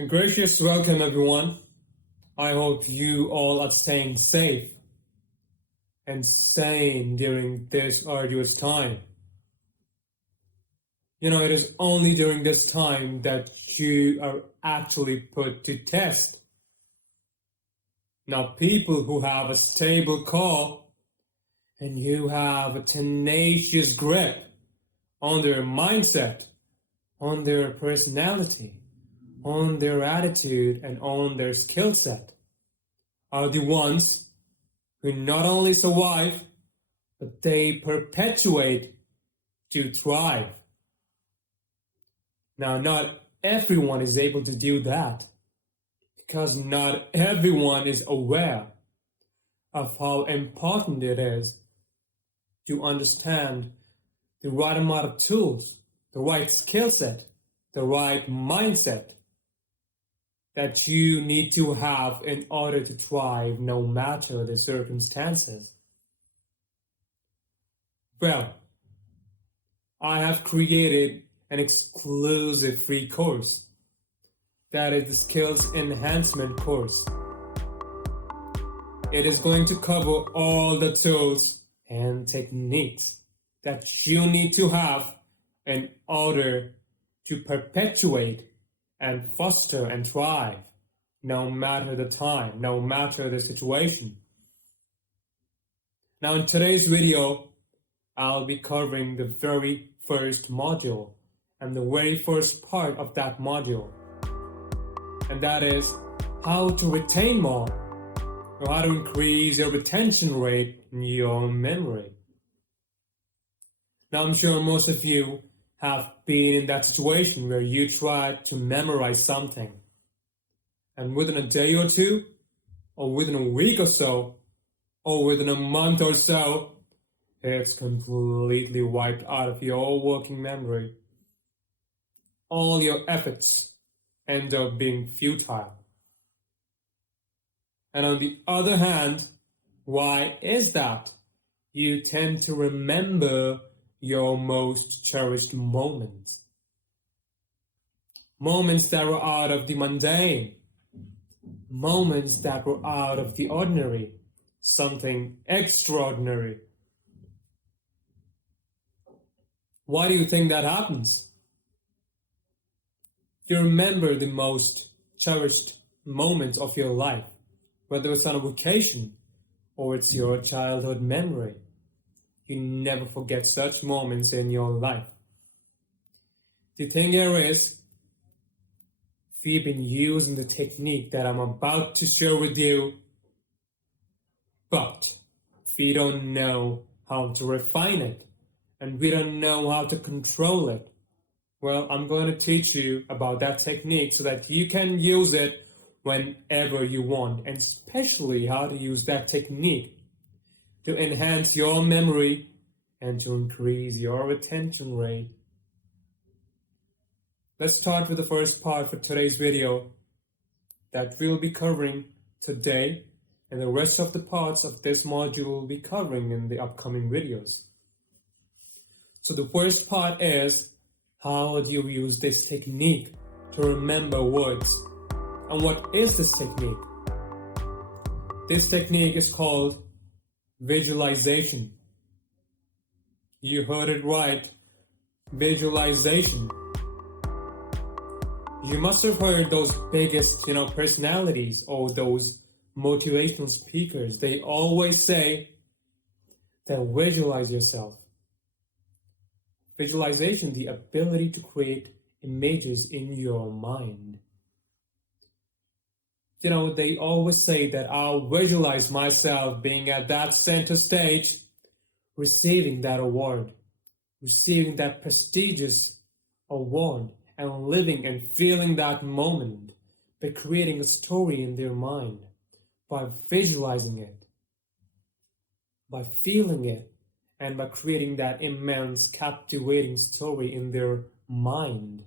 A gracious welcome, everyone. I hope you all are staying safe and sane during this arduous time. It is only during this time that you are actually put to test. Now, people who have a stable core and you have a tenacious grip on their mindset, on their personality, on their attitude, and on their skill set are the ones who not only survive, but they perpetuate to thrive. Now, not everyone is able to do that because not everyone is aware of how important it is to understand the right amount of tools, the right skill set, the right mindset that you need to have in order to thrive no matter the circumstances. Well, I have created an exclusive free course. That is the Skills Enhancement course. It is going to cover all the tools and techniques that you need to have in order to perpetuate and foster and thrive, no matter the time, no matter the situation. Now, in today's video, I'll be covering the very first module and the very first part of that module. And that is how to retain more, or how to increase your retention rate in your memory. Now, I'm sure most of you have been in that situation where you try to memorize something, and within a day or two, or within a week or so, or within a month or so, it's completely wiped out of your working memory. All your efforts end up being futile. And on the other hand, why is that? You tend to remember your most cherished moments. Moments that were out of the mundane. Moments that were out of the ordinary. Something extraordinary. Why do you think that happens? You remember the most cherished moments of your life, whether it's on a vacation or it's your childhood memory. You never forget such moments in your life. The thing here is, we've been using the technique that I'm about to share with you, but we don't know how to refine it, and we don't know how to control it. Well, I'm going to teach you about that technique so that you can use it whenever you want, and especially how to use that technique to enhance your memory and to increase your retention rate. Let's start with the first part for today's video that we'll be covering today, and the rest of the parts of this module will be covering in the upcoming videos. So the first part is, how do you use this technique to remember words? And what is this technique? This technique is called visualization. You heard it right, visualization. You must have heard those biggest, personalities or those motivational speakers. They always say that visualize yourself. Visualization, the ability to create images in your mind. They always say that I'll visualize myself being at that center stage, receiving that award, receiving that prestigious award, and living and feeling that moment by creating a story in their mind, by visualizing it, by feeling it, and by creating that immense, captivating story in their mind.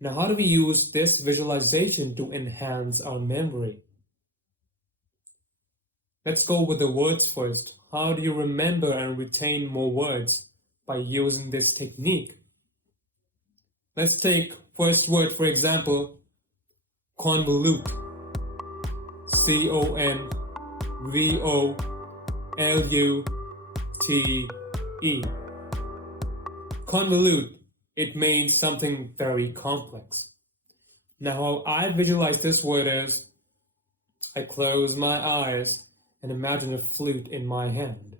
Now, how do we use this visualization to enhance our memory? Let's go with the words first. How do you remember and retain more words by using this technique? Let's take first word, for example, convolute. CONVOLUTE. Convolute, it means something very complex. Now, how I visualize this word is, I close my eyes and imagine a flute in my hand.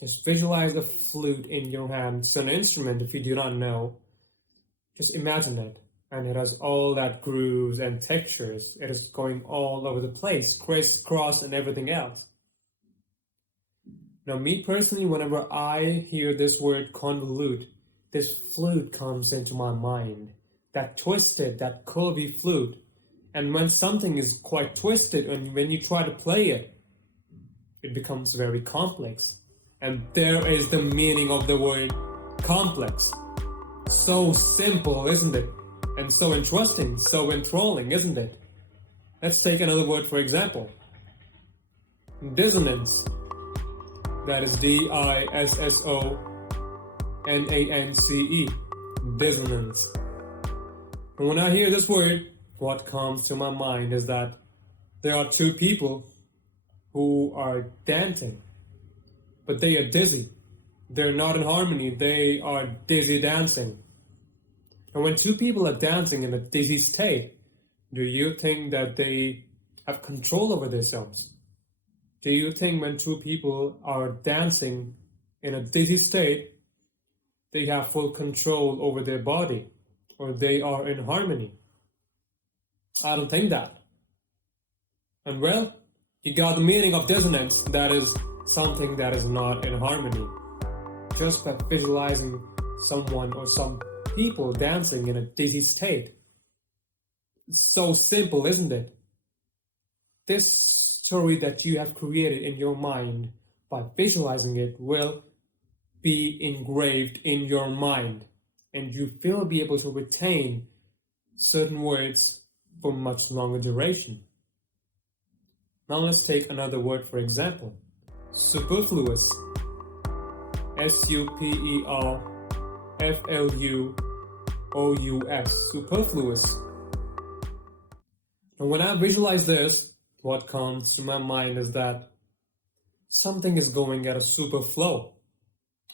Just visualize a flute in your hand. It's an instrument, if you do not know. Just imagine it. And it has all that grooves and textures. It is going all over the place, crisscross and everything else. Now, me personally, whenever I hear this word convolute, this flute comes into my mind. That twisted, that curvy flute. And when something is quite twisted, and when you try to play it, it becomes very complex. And there is the meaning of the word complex. So simple, isn't it? And so interesting, so enthralling, isn't it? Let's take another word for example. Dissonance. That is DISSONANCE. Dissonance. And when I hear this word, what comes to my mind is that there are two people who are dancing, but they are dizzy. They're not in harmony. They are dizzy dancing. And when two people are dancing in a dizzy state, do you think that they have control over themselves? Do you think when two people are dancing in a dizzy state, they have full control over their body, or they are in harmony? I don't think that. And well, you got the meaning of dissonance, that is something that is not in harmony. Just by visualizing someone or some people dancing in a dizzy state. It's so simple, isn't it? This story that you have created in your mind by visualizing it will be engraved in your mind, and you will be able to retain certain words for much longer duration. Now let's take another word for example. Superfluous. SUPERFLUOUS. Superfluous. And when I visualize this, what comes to my mind is that something is going at a super flow,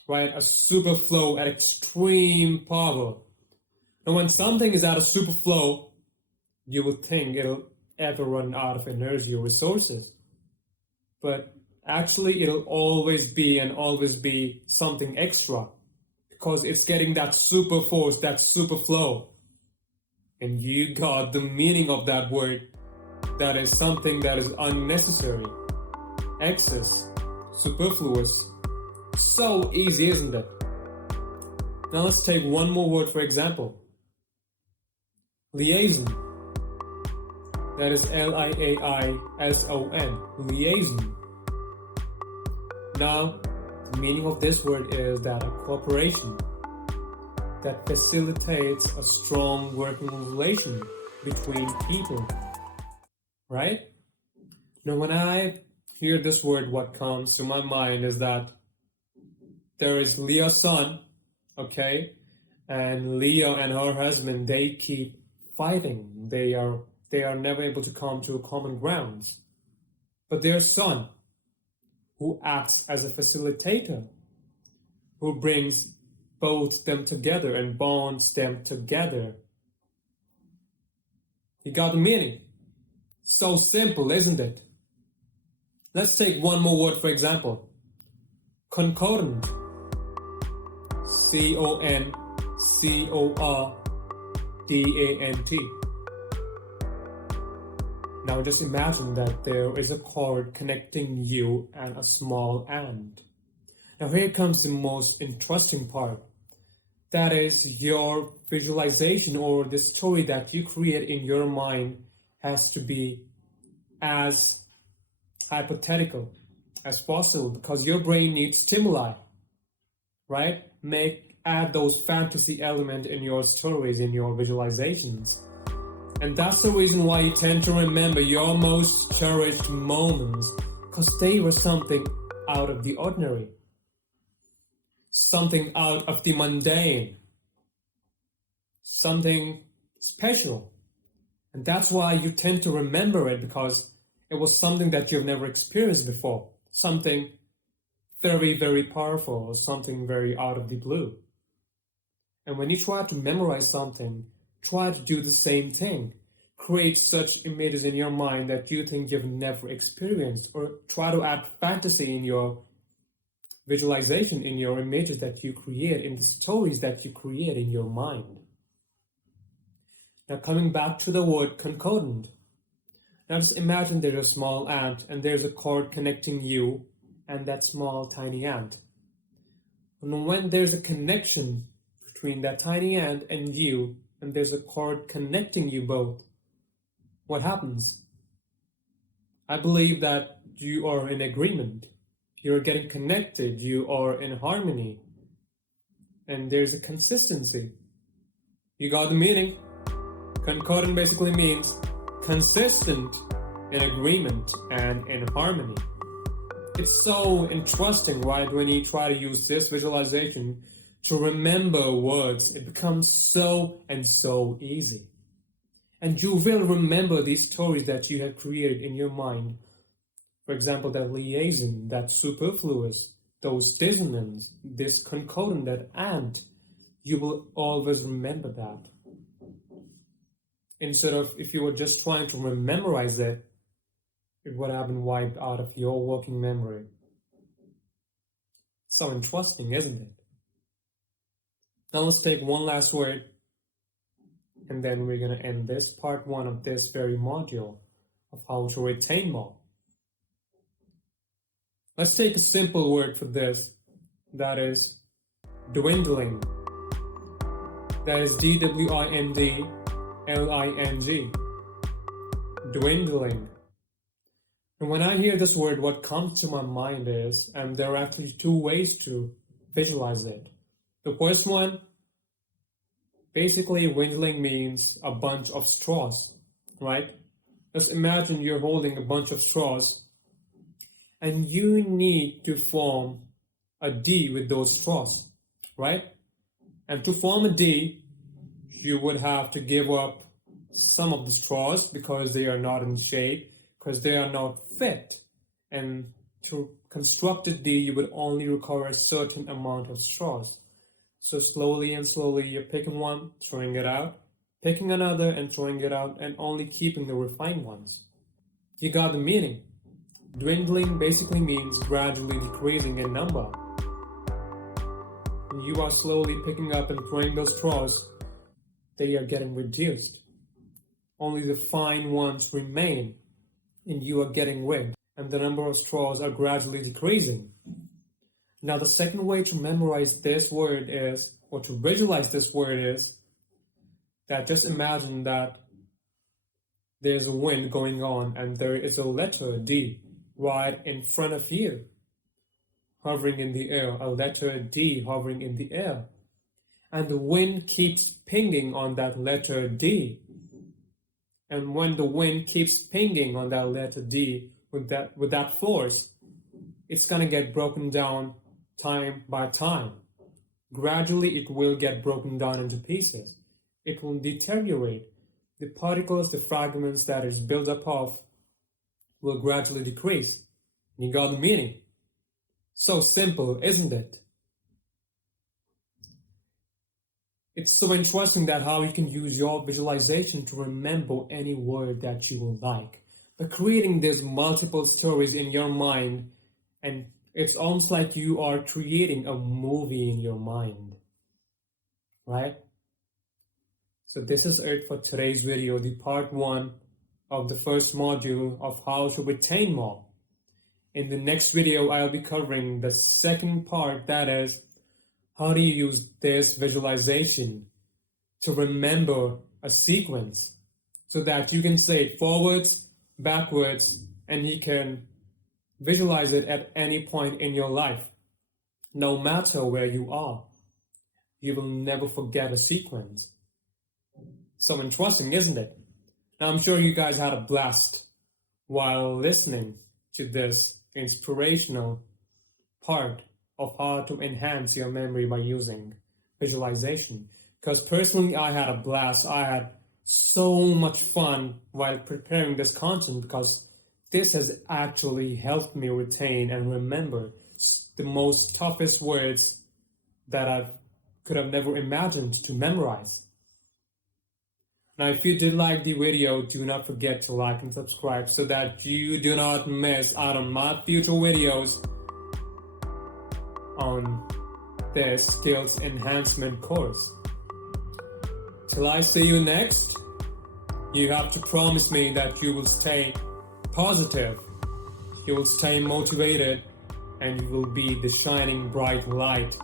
right? A super flow at extreme power. And when something is at a super flow, you would think it'll ever run out of energy or resources. But actually, it'll always be something extra, because it's getting that super force, that super flow. And you got the meaning of that word. That is something that is unnecessary, excess, superfluous. So easy, isn't it? Now let's take one more word for example. Liaison. That is LIAISON. Liaison. Now, the meaning of this word is that a cooperation that facilitates a strong working relation between people, right? Now, when I hear this word, what comes to my mind is that there is liaison, okay? And Leo and her husband, they keep fighting. They are never able to come to a common ground. But their son, who acts as a facilitator, who brings both them together and bonds them together. You got the meaning? So simple, isn't it? Let's take one more word for example. Concordant. CONCORDANT. Now just imagine that there is a cord connecting you and a small ant. Now here comes the most interesting part. That is, your visualization or the story that you create in your mind has to be as hypothetical as possible, because your brain needs stimuli, right? Add those fantasy elements in your stories, in your visualizations. And that's the reason why you tend to remember your most cherished moments, because they were something out of the ordinary, something out of the mundane, something special. And that's why you tend to remember it, because it was something that you've never experienced before. Something very, very powerful, or something very out of the blue. And when you try to memorize something, try to do the same thing. Create such images in your mind that you think you've never experienced, or try to add fantasy in your visualization, in your images that you create, in the stories that you create in your mind. Now coming back to the word concordant. Now just imagine there's a small ant and there's a cord connecting you and that small tiny ant. And when there's a connection between that tiny ant and you, and there's a cord connecting you both, what happens? I believe that you are in agreement. You're getting connected. You are in harmony. And there's a consistency. You got the meaning? Concordant basically means consistent, in agreement, and in harmony. It's so interesting, right? When you try to use this visualization to remember words, it becomes so and so easy. And you will remember these stories that you have created in your mind. For example, that liaison, that superfluous, those dissonance, this concordant, that and, you will always remember that. Instead of, if you were just trying to memorize it would have been wiped out of your working memory. So interesting, isn't it? Now let's take one last word, and then we're going to end this part 1 of this very module of how to retain more. Let's take a simple word for this, that is dwindling. That is D-W-I-N-D-L-I-N-G. Dwindling. And when I hear this word, what comes to my mind is, and there are actually 2 ways to visualize it. The first one, basically dwindling means a bunch of straws, right? Just imagine you're holding a bunch of straws and you need to form a D with those straws, right? And to form a D, you would have to give up some of the straws because they are not in shape, because they are not fit. And to construct a D, you would only require a certain amount of straws. So slowly and slowly, you're picking one, throwing it out, picking another and throwing it out, and only keeping the refined ones. You got the meaning. Dwindling basically means gradually decreasing in number. When you are slowly picking up and throwing those straws, they are getting reduced. Only the fine ones remain, and you are getting rid, and the number of straws are gradually decreasing. Now, the second way to memorize this word is, or to visualize this word is, that just imagine that there's a wind going on and there is a letter D right in front of you, hovering in the air, a letter D hovering in the air. And the wind keeps pinging on that letter D. And when the wind keeps pinging on that letter D with that force, it's going to get broken down time by time. Gradually, it will get broken down into pieces. It will deteriorate. The particles, the fragments that is built up of, will gradually decrease. You got the meaning? So simple, isn't it? It's so interesting that how you can use your visualization to remember any word that you will like. By creating these multiple stories in your mind, and it's almost like you are creating a movie in your mind, right? So this is it for today's video, the part 1 of the first module of how to retain more. In the next video, I'll be covering the second part, that is, how do you use this visualization to remember a sequence so that you can say it forwards, backwards, and you can visualize it at any point in your life. No matter where you are, you will never forget a sequence. So interesting, isn't it? Now, I'm sure you guys had a blast while listening to this inspirational part of how to enhance your memory by using visualization. Because personally, I had a blast. I had so much fun while preparing this content because this has actually helped me retain and remember the most toughest words that I could have never imagined to memorize. Now, if you did like the video, do not forget to like and subscribe so that you do not miss out on my future videos on this skills enhancement course. Till I see you next, you have to promise me that you will stay positive, you will stay motivated, and you will be the shining bright light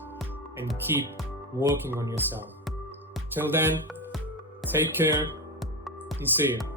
and keep working on yourself. Till then, take care and see you.